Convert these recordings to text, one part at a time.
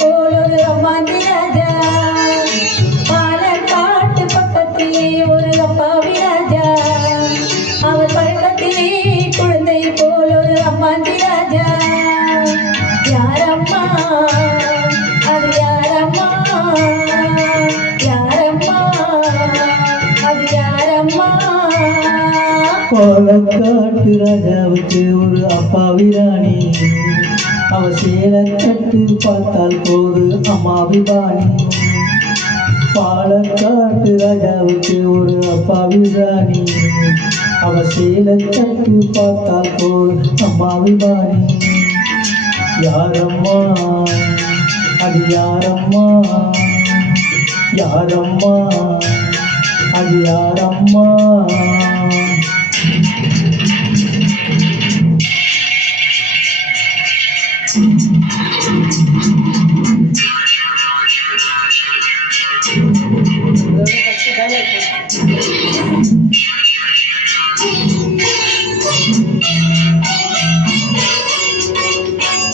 போல் ஒரு அம்மாண்டி ராஜா பாலக்காட்டு பக்கத்திலே ஒரு அப்பாவி ராஜா அவர் பழக்கத்திலே குழந்தை போல் ஒரு அம்மாண்டி ராஜா யாரம்மா அது யாரம்மா யாரம்மா அது யாரம்மா பாலக்காட்டு ராஜாவுக்கு ஒரு அப்பாவி ராணி அவ சேலை கட்டு பார்த்தால் போது அம்மாவி பாணி பாலக்காட்டு ராஜாவுக்கு ஒரு அப்பாவி ராணி அவ சேலை கட்டு பார்த்தால் போது அம்மாவி பாணி யாரம்மா அது யாரம்மா யாரம்மா அது யாரம்மா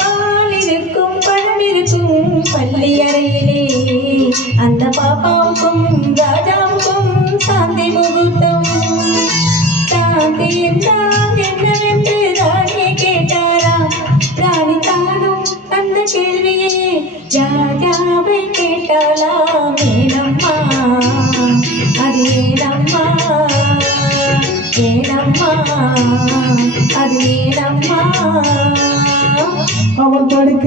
பாலிருக்கும் பழமிருக்கும் பள்ளி அறையிலே அந்த பாப்பாவுக்கும் ராஜாவுக்கும் சாந்தி முகூர்த்தம் சாந்தி என்றால் என்னவென்று ராணியை கேட்டாராம் ராணி தானும் அந்த கேள்வியை ராஜாவை கேட்டாலாம் ஏனம்மா அது ஏனம்மா ஏனம்மா அது ஏனம்மா அவன் படிக்க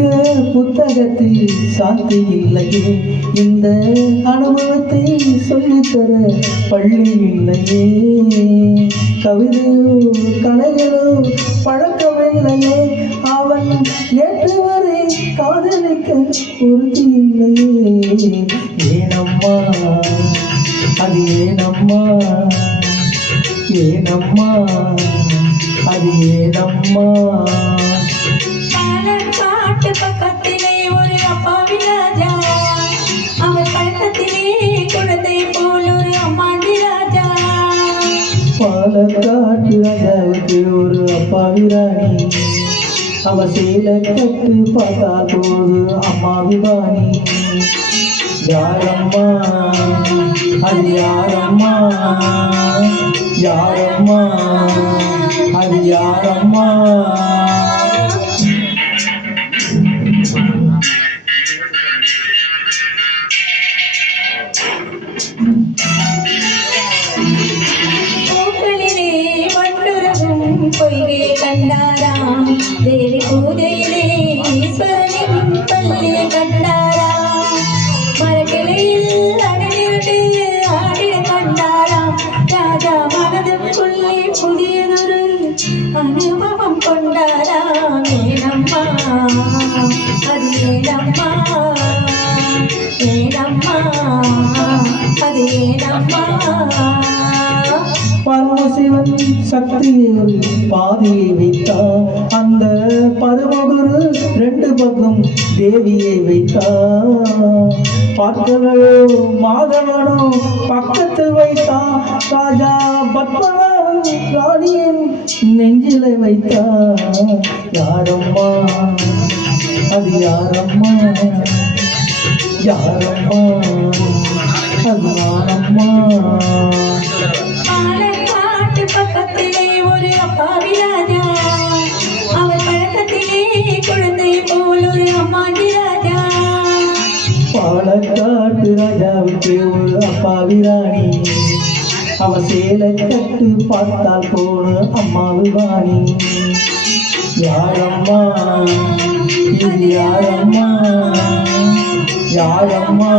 புத்தகத்தில் சாந்தி இல்லையே இந்த அனுபவத்தை சொல்லித்தர பள்ளி இல்லையே கவிதையோ கலைகளோ பழக்கமில்லையே அவன் நேற்று வரை காதலிக்க உறுதி இல்லையே ஏனம்மா அது ஏனம்மா ஏனம்மா அது ஏனம்மா பாலக்காட்டு பக்கத்திலே ஒரு அப்பாவி ராஜா அவர் பழக்கத்திலே குழந்தை போல் ஒரு அம்மாண்டி ராஜா பாலக்காட்டு ராஜாவுக்கு ஒரு அப்பாவி ராணி அவ சேலை கட்டு பார்த்தா போது அம்மாவி பாணி யாரம்மா அது யாரம்மா யாரம்மா அது யாரம்மா பூக்களிலே வண்டுறவும் பொய்கை கண்டாராம் தேவி பூஜையிலே ஈஸ்வரனின் பள்ளியை கண்டாராம் மரக்கிளையில் அணிலிரண்டு ஆடிட கண்டாராம் ராஜா மனதுக்குள்ளே புதியதொரு அனுபவம் கொண்டாராம் ஏனம்மா அது ஏனம்மா ஏனம்மா அது ஏனம்மா பரமசிவன் சக்தியில் பாதியை வைத்தார் அந்த பரமகுரு ரெண்டு பக்கம் தேவியை வைத்தார் பார்க்கவோ மாதவனோ பக்கத்தில் வைத்தான் ராஜா பத்மநாபன் ராணியின் நெஞ்சிலை வைத்தார் யாரம்மா அது யாரம்மா யாரம்மா அது யாரம்மா பாலக்காட்டு பக்கத்திலே ஒரு அப்பாவி ராஜா அவர் பழக்கத்திலே குழந்தை போல் ஒரு அம்மாண்டி ராஜா பாலக்காட்டு ராஜாவுக்கு ஒரு அப்பாவி ராணி அவ சேலை கட்டு பார்த்தால் போன அம்மாவி வாணி யாரம்மா இது யாரம்மா யாரம்மா